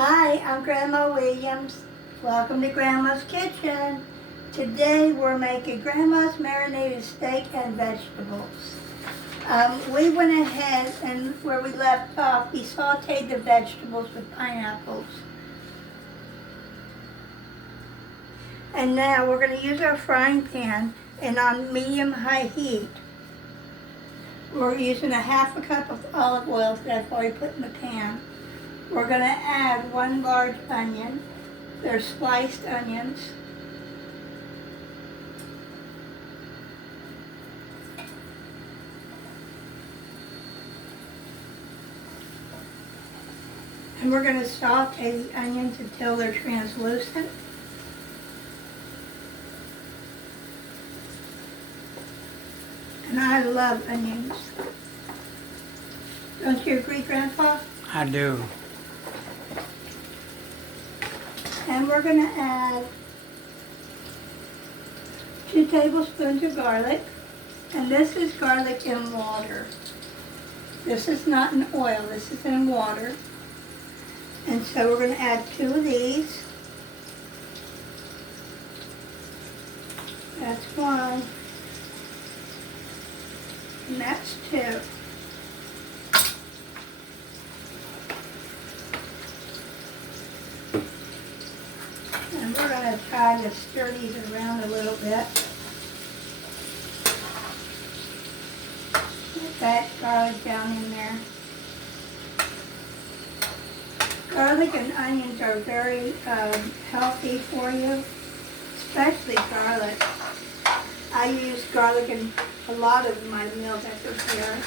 Hi, I'm Grandma Williams. Welcome to Grandma's Kitchen. Today we're making Grandma's marinated steak and vegetables. We went ahead and where we left off, we sauteed the vegetables with pineapples. And now we're going to use our frying pan and on medium-high heat. We're using a half a cup of olive oil that I've already put in the pan. We're going to add 1 large onion. They're sliced onions. And we're going to saute the onions until they're translucent. And I love onions. Don't you agree, Grandpa? I do. And we're going to add 2 tablespoons of garlic. And this is garlic in water. This is not in oil, this is in water. And so we're going to add 2 of these. That's 1. And that's 2. And we're going to try to stir these around a little bit. Get that garlic down in there. Garlic and onions are very healthy for you, especially garlic. I use garlic in a lot of my meals I prepare.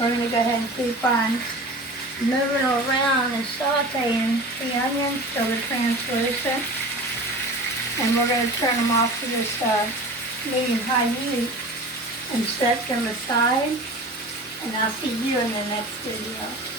We're going to go ahead and keep on moving around and sauteing the onions till they're translucent. And we're going to turn them off to this medium-high heat and set them aside. And I'll see you in the next video.